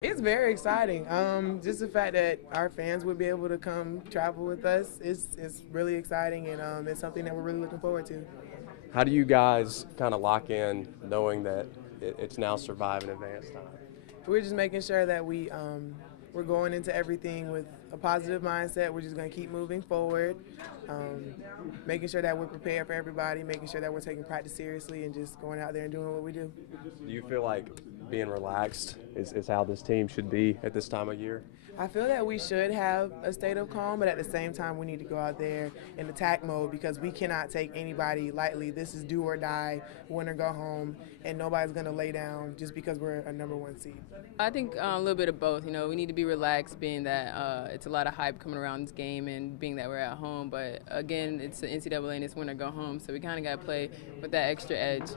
It's very exciting. Just the fact that our fans would be able to come travel with us is really exciting, and it's something that we're really looking forward to. How do you guys kind of lock in knowing that it's now Survive in advance time? We're just making sure that we're going into everything with a positive mindset. We're just going to keep moving forward, um, making sure that we're prepared for everybody, making sure that we're taking practice seriously, and just going out there and doing what we do. Do you feel like being relaxed is how this team should be at this time of year? I feel that we should have a state of calm, but at the same time, we need to go out there in attack mode because we cannot take anybody lightly. This is do or die, win or go home, and nobody's going to lay down just because we're a number one seed. I think a little bit of both. You know, we need to be relaxed, being that it's a lot of hype coming around this game, and being that we're at home. But again, it's the NCAA and it's win or go home, so we kind of got to play with that extra edge.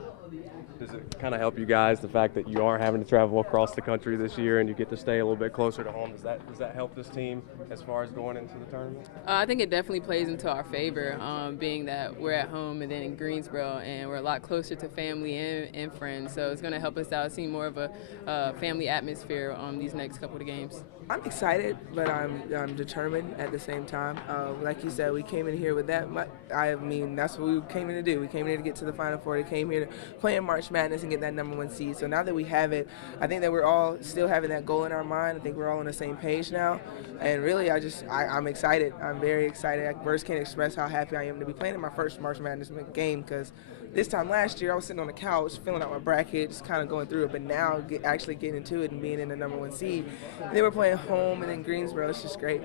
Does it kind of help you guys the fact that you are having to travel across the country this year and you get to stay a little bit closer to home? Does that help this team as far as going into the tournament? I think it definitely plays into our favor, being that we're at home and then in Greensboro, and we're a lot closer to family and friends. So it's going to help us out, see more of a family atmosphere on these next couple of games. I'm excited, but I'm determined at the same time. Like you said, we came in here with that. I mean, that's what we came in to do. We came in here to get to the Final Four. We came here to play in March Madness and get that number one seed. So now that we have it, I think that we're all still having that goal in our mind. I think we're all on the same page now. And really, I'm excited. I'm very excited. I first can't express how happy I am to be playing in my first March Madness game because this time last year I was sitting on the couch filling out my bracket, just kind of going through it. But now actually getting into it and being in the number one seed. And then we're playing home and in Greensboro. It's just great.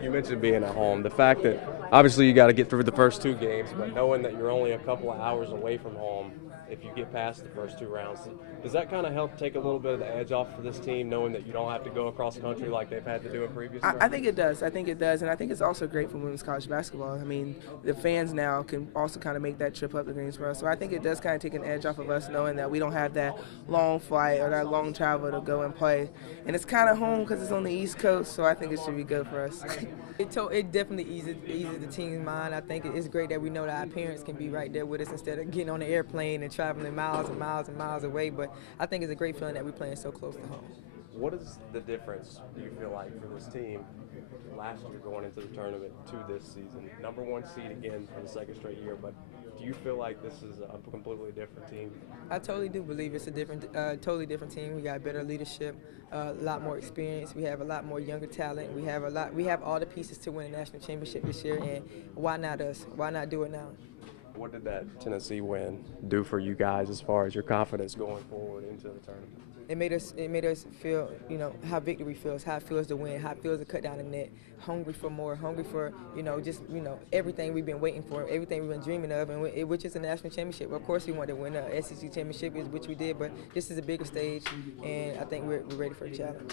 You mentioned being at home. The fact that obviously you got to get through the first two games, but knowing that you're only a couple of hours away from home if you get past the first two rounds, does that kind of help take a little bit of the edge off for this team, knowing that you don't have to go across the country like they've had to do in previous rounds? I think it does. I think it does. And I think it's also great for women's college basketball. I mean, the fans now can also kind of make that trip up to Greensboro. So I think it does kind of take an edge off of us knowing that we don't have that long flight or that long travel to go and play. And it's kind of home because it's on the East Coast, so I think it should be good for us. It definitely eases the team's mind. I think it's great that we know that our parents can be right there with us instead of getting on the airplane and traveling miles and miles and miles away. But I think it's a great feeling that we're playing so close to home. What is the difference, do you feel like, for this team last year going into the tournament to this season? Number one seed again for the second straight year, but do you feel like this is a completely different team? I totally do believe it's a totally different team. We got better leadership, a lot more experience. We have a lot more younger talent. We have all the pieces to win a national championship this year, and why not us? Why not do it now? What did that Tennessee win do for you guys as far as your confidence going forward into the tournament? It made us feel, how victory feels, how it feels to win, how it feels to cut down the net, hungry for more, hungry for, everything we've been waiting for, everything we've been dreaming of, and which is a national championship. Of course, we want to win a SEC championship, which we did, but this is a bigger stage, and I think we're ready for a challenge.